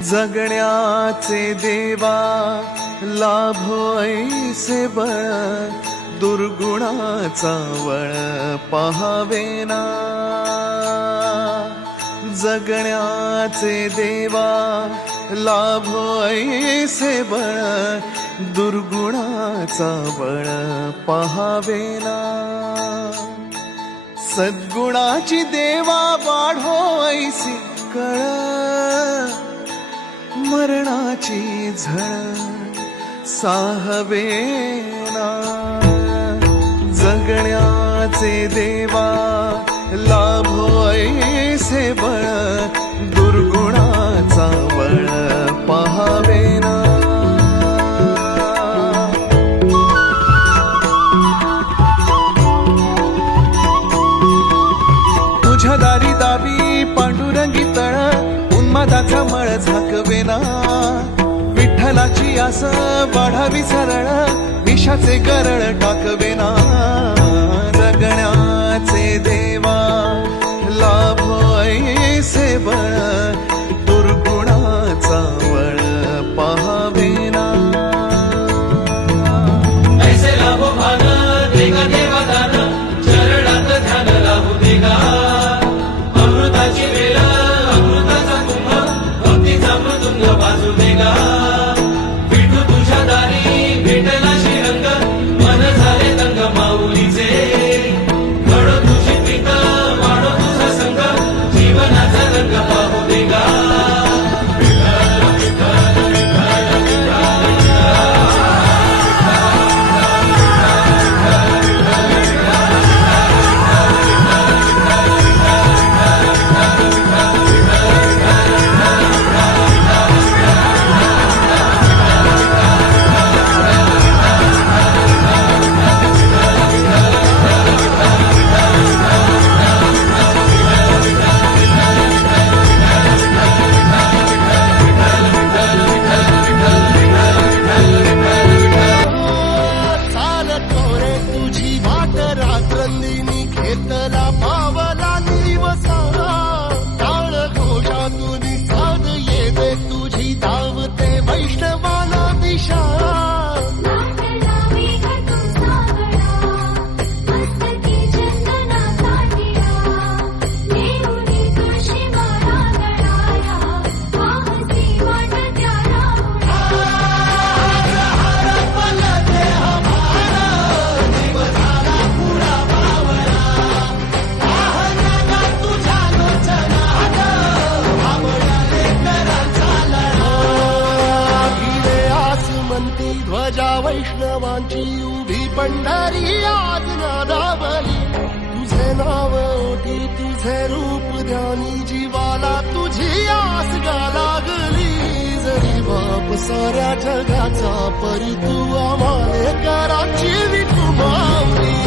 जगण्याचे देवा लाभो ऐसे बळ, दुर्गुणाचा वळ पहावेना। जगण्याचे देवा लाभो ऐसे बळ, दुर्गुणाचा बळ पहावेना। सद्गुणाची देवा वाढो ऐसी कळ, मरणाची झळ साहवेना। जगण्याचे देवा लाभो ऐसे बळ, दुर्गुणाचा बळ पहावेना। तुझ्या दारी दावी पांडुरंगी तळ, उन्मादाचा मळ झाकवेना। विठ्ठलाची आस वाढावी सरळ, विषाचे गरळ टाकवेना। जगण्याचे देवा लाभो ऐसे बळ, दुर्गुणाचा वळ पहावेना। ऐसे लाभो भान देगा देवा दान, चरणात ध्यान लाभू देगा। अमृताची वेल अमृताचा कुंभ, भक्तीचा मृदुंग वाजू देगा। विठू तुझ्या दारी भेटला श्रीरंग, मन झाले तंग माऊलीचे। घडो तुझी प्रीत वाढो तुझा संग, जीवनाचा रंग पाहू देगा। घेतला पावला दिवसा, टाळ घोषातून साध येते तुझी धावते वैष्णवाला दिशा। ध्वजा वैष्णवांची उभी पंढरी आज नादावली। तुझे नाव ओटी तुझे रूप ध्यानी, जीवाला तुझी आस गा लागली। जरी बाप साऱ्या जगाचा, परी तू आम्हाले कराची विठू माऊली।